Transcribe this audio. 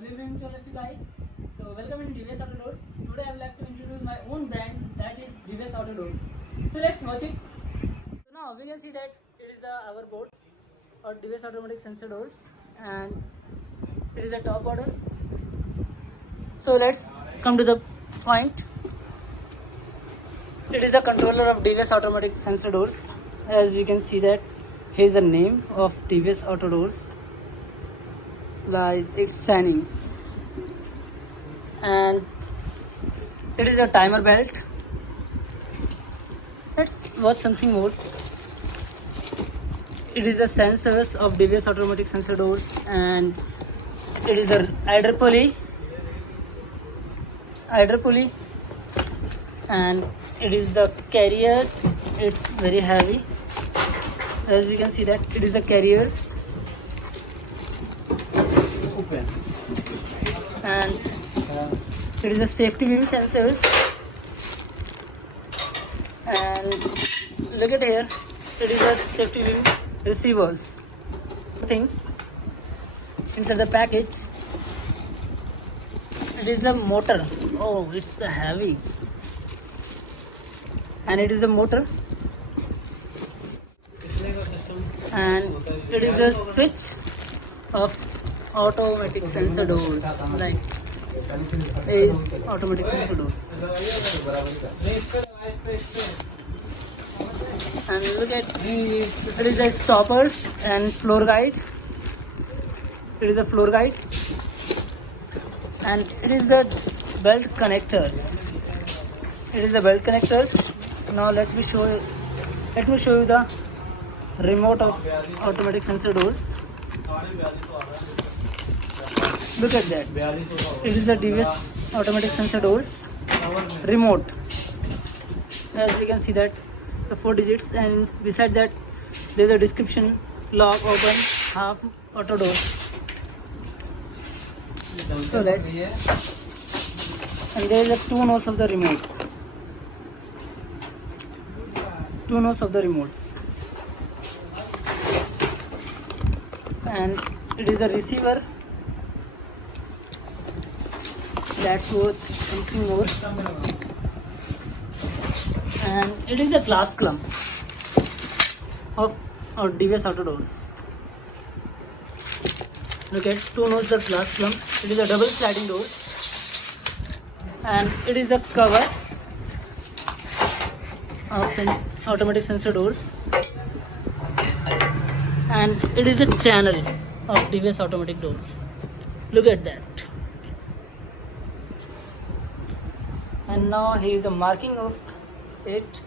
Lovely evening to all of you guys. So welcome in DVS Auto Doors. Today I would like to introduce my own brand, that is DVS Auto Doors. So let's watch it. So now we can see that it is our board or DVS automatic sensor doors, and it is a top order. So let's come to the point. It is a controller of DVS automatic sensor doors. As you can see that here is the name of DVS Auto Doors. Like it's shining, and it is a timer belt. Let's watch something more. It is a sensors of DVS automatic sensor doors, and it is a idler pulley, and it is the carriers. It's very heavy. As you can see that it is the carriers. And it is a safety beam sensors, and look at here, it is a safety beam receivers. Things inside the package. It is a motor. Oh, it's heavy, and it is a motor, and it is a switch of automatic sensor doors. Like is automatic sensor doors, and look at it is a stoppers and floor guide. It is a floor guide, and it is a belt connector. It is the belt connectors. Now let me show you the remote of automatic sensor doors. Look at that. It is a DVS automatic sensor doors remote. As we can see that the 4 digits, and beside that there is a description: lock, open, half, auto door. So let's, and there is a 2 nodes of the remote. 2 nodes of the remotes, and it is a receiver. That's worth something more, and it is a glass clump of our DVS Auto Doors. Look at 2 nodes of glass clump. It is a double sliding door, and it is a cover of automatic sensor doors, and it is a channel of DVS automatic doors. Look at that. And now here is the marking of it.